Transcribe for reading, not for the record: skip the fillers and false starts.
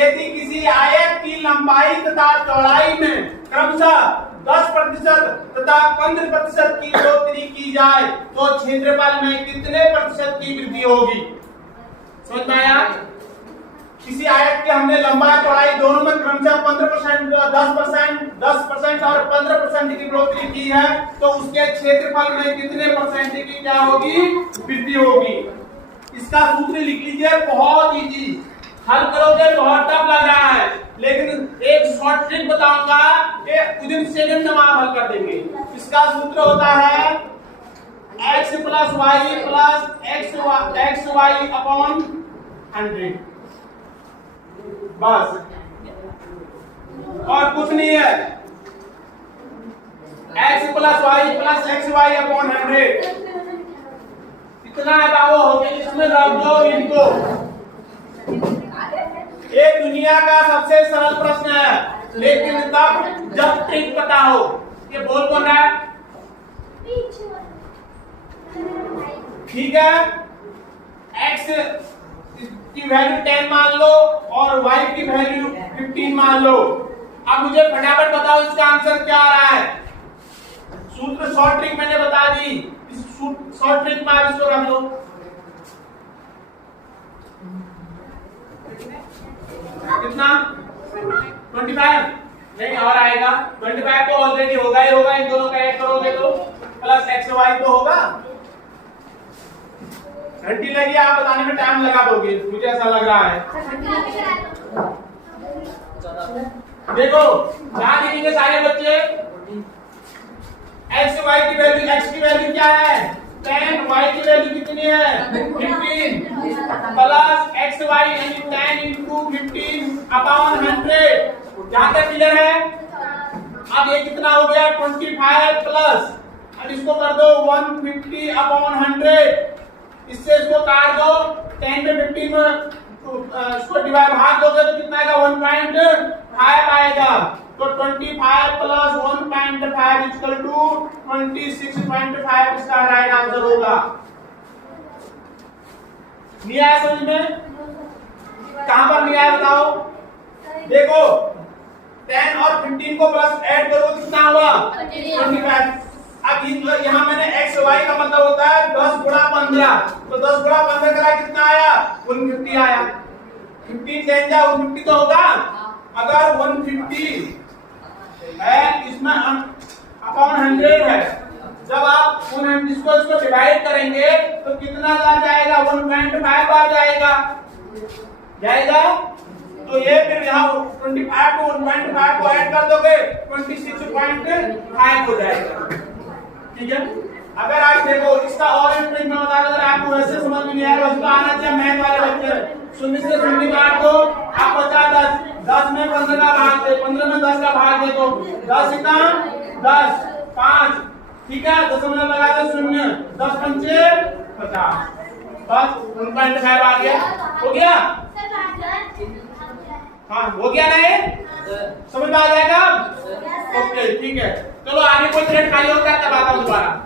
यदि किसी आयत की लंबाई तथा चौड़ाई में क्रमशः 10% तथा 15% की बढ़ोतरी की जाए तो क्षेत्रफल में कितने प्रतिशत की वृद्धि होगी? समझ में आया? किसी आयत के हमने लंबाई चौड़ाई दोनों में क्रमशः 15%, 10% और 15% की बढ़ोतरी की है तो उसके क्षेत्रफल में कितने परसेंट की क्या होगी? वृद्धि होगी। इसका सूत्र लिख लीजिए, बहुत इजी, हल करोगे बहुत टफ लग रहा है, लेकिन एक शॉर्ट ट्रिक बताऊंगा कि विदिन सेकंड में आप हल कर देंगे। इसका सूत्र होता है x plus y plus x y upon 100, बस और कुछ नहीं है। x plus y plus x y upon 100 इतना है वो हो गया। इसमें रख दो इनको। ये दुनिया का सबसे सरल प्रश्न है, लेकिन तब जब ट्रिक पता हो। ये बोल कौन रहा है? ठीक है, x की वैल्यू 10 मान लो और y की वैल्यू 15 मान लो। अब मुझे फटाफट बताओ इसका आंसर क्या आ रहा है? सूत्र शॉर्ट ट्रिक मैंने बता दी, इस शॉर्ट ट्रिक में आप इसको रख लो। कितना? 25 नहीं और आएगा। 25 तो ऑलरेडी होगा ही होगा, इन दोनों का ऐड करोगे तो प्लस एक्स वाई तो होगा। घंटी लगी, आप बताने में टाइम लगा दोगे, मुझे ऐसा लग रहा है। देखो ध्यान दीजिए सारे बच्चे, एक्स वाई की वैल्यू, एक्स की वैल्यू क्या है 10, वाई की वैल्यू कितनी है 15 प्लस एक्स वाई यानी 10 इंटू 15 अपॉन 100। जहां तक क्लियर है? अब ये कितना हो गया 25 प्लस, अब इसको कर दो 150 अपॉन 100। इससे इसको काट दो, 10 में 15 में इसको डिवाइड भाग दोगे तो कितना आएगा 1.5 आएगा। तो 25 प्लस 1.5 इक्वल टू 26.5 इसका राइट आंसर होगा। नहीं आया समझ में? कहां पर नहीं आया बताओ? देखो 10 और 15 को प्लस ऐड करो कितना हुआ 25। अब यहाँ मैंने एक्स वाई का मतलब होता है 10 गुणा 15, तो 10 गुणा 15 करा कितना आया 150 आया। 15 चेंज है 150 तो होगा। अगर 150 है इसमें अपॉन 100 है, जब आप इसको डिवाइड करेंगे तो कितना आ जाएगा 1.5 आ जाएगा। तो ये फिर यहाँ 25 को 1.5 को ऐड कर दोगे 26.5 हो जाएगा। ठीक है, अगर आप देखो इसका और एक ट्रिक में बता, अगर आपको वैसे समझ में नहीं आया उसको आना चाहिए मैथ वाले बच्चे। 0 से 0 काट दो, आप बचा 10 में 15 का भाग दे, 15 में 10 का भाग दे, तो 10 इतना 10 5, ठीक है, दशमलव लगा दो 0, 10 पंचे 50, बस 1.5 आ गया। हो गया? हाँ हो गया नहीं? समझ में आ जाएगा? ओके ठीक है, चलो आगे कोई थ्रेड खाली होता है तब आता हूँ दोबारा।